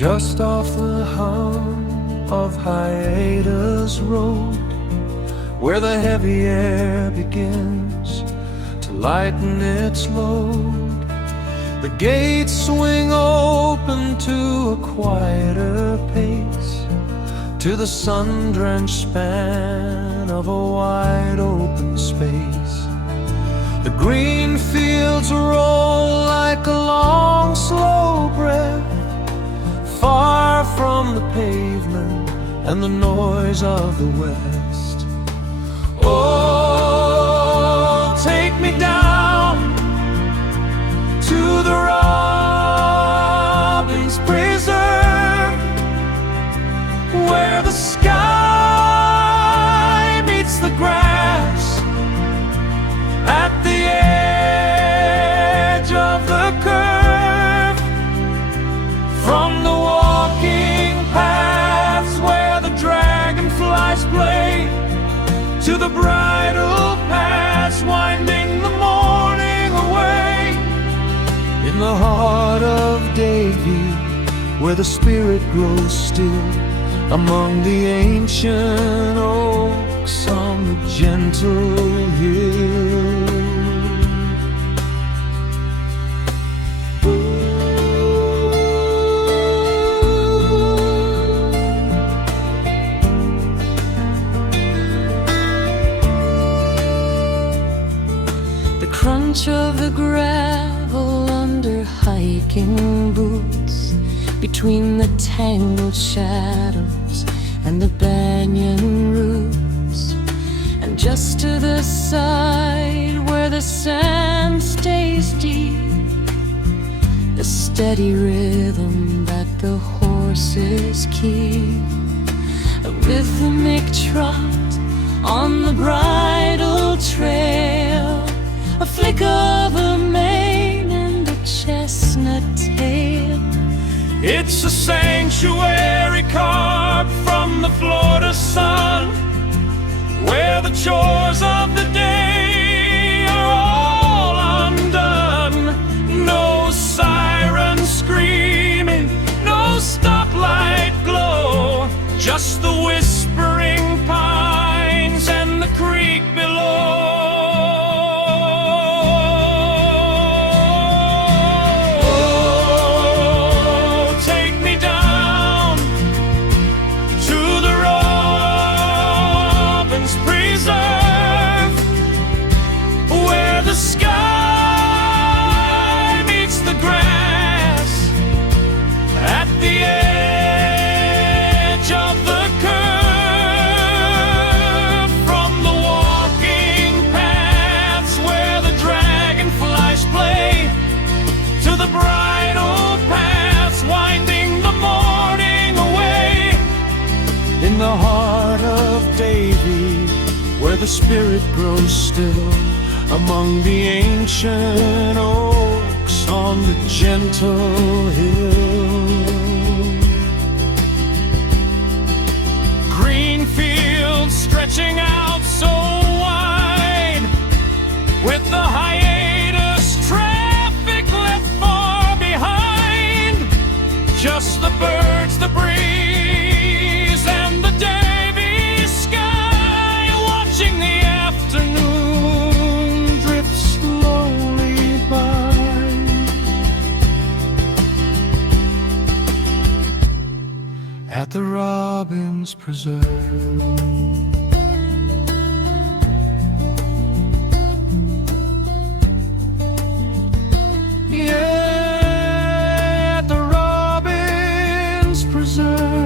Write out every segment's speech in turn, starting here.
Just off the hump of Hiatus Road, where the heavy air begins to lighten its load, the gates swing open to a quieter pace, to the sun-drenched span of a wide open space. The green fields roll like a long, slow breath, far from the pavement and the noise of the West. Oh, take me down to the Robbins Preserve, where the sky meets the grass at the edge of the curve. From the walking paths where the dragonflies play, to the bridle paths winding the morning away. In the heart of Davie, where the spirit grows still, among the ancient oaks on the gentle hill. Crunch of the gravel under hiking boots, between the tangled shadows and the banyan roots, and just to the side where the sand stays deep, the steady rhythm that the horses keep, a rhythmic trot on the bridle trail, a flick of a mane and a chestnut tail. It's a sanctuary carved from the Florida sun, where the chores of the day are all undone. No siren screaming, no stoplight glow, just the whispering pines and the creek below. The sky meets the grass at the edge of the curve. From the walking paths where the dragonflies play, to the bridle paths winding the morning away. In the heart of Davie, where the spirit grows still, among the ancient oaks on the gentle hill. Green fields stretching out so wide, with the hiatus traffic left far behind. Just the birds, the breeze, and the Davie sky, watching the afternoon at the Robbins Preserve. Yeah, at the Robbins Preserve.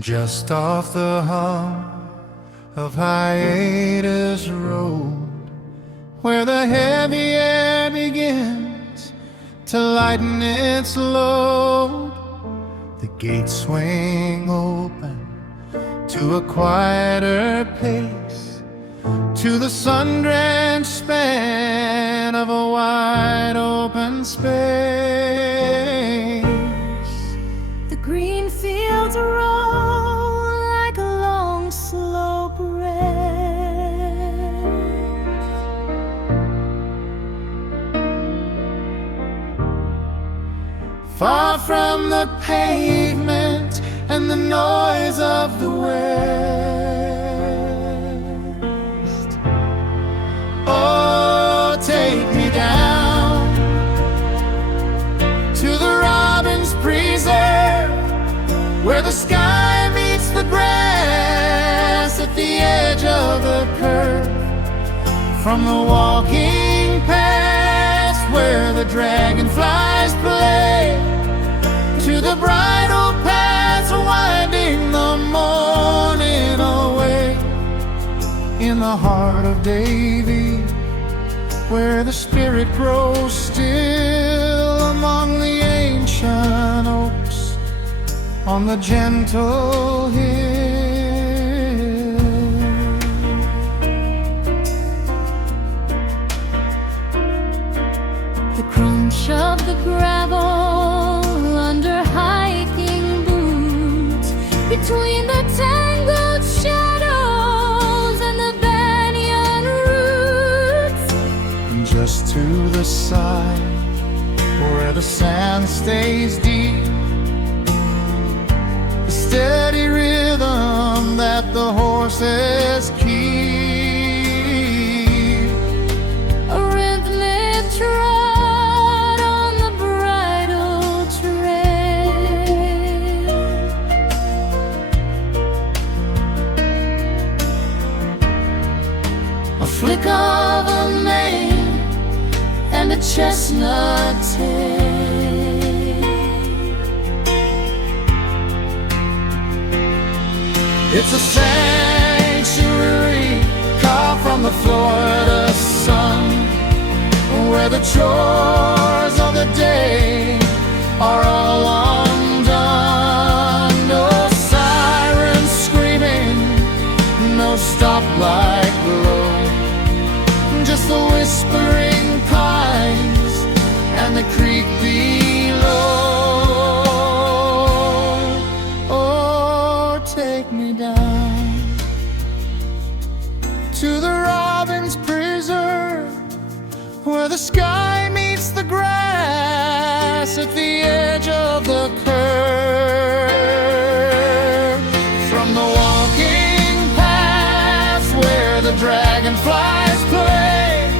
Just off the hump of Hiatus Road, where the heavy air begins to lighten its load, the gates swing open to a quieter pace, to the sun-drenched span of a wide open space. hard pavement and the noise of the west. Oh, take me down to the Robbins Preserve, where the sky meets the grass at the edge of the curve. From the walking paths where the dragonflies play, to the bridle paths winding the morning away. In the heart of Davie, where the spirit grows still among the ancient oaks on the gentle hill. The crunch of the gravel under hiking boots, between the tangled shadows and the banyan roots. And just to the side, where the sand stays deep, the steady rhythm that the horses keep, A rhythmic trot on the bridle trail. A flick of a mane and a chestnut tail. it's a sanctuary carved from the Florida sun, where the chores of the day are all undone. No sirens screaming, no stoplight glow, just the whispering pines and the creek below. Oh, take me down to the Robbins Preserve, where the sky meets the grass at the edge of the curve. From the walking paths where the dragonflies play,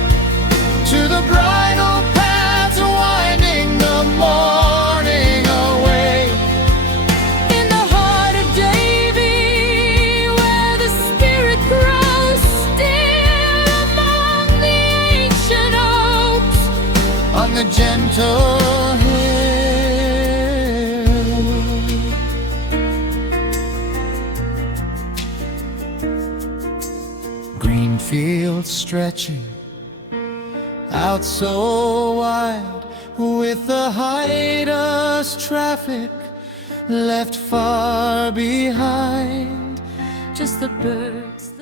to the bridle paths winding the morning away. In the heart of Davie, where the spirit grows still among the ancient oaks On the gentle hill, green fields stretching out so wide, with the hiatus traffic left far behind. just the birds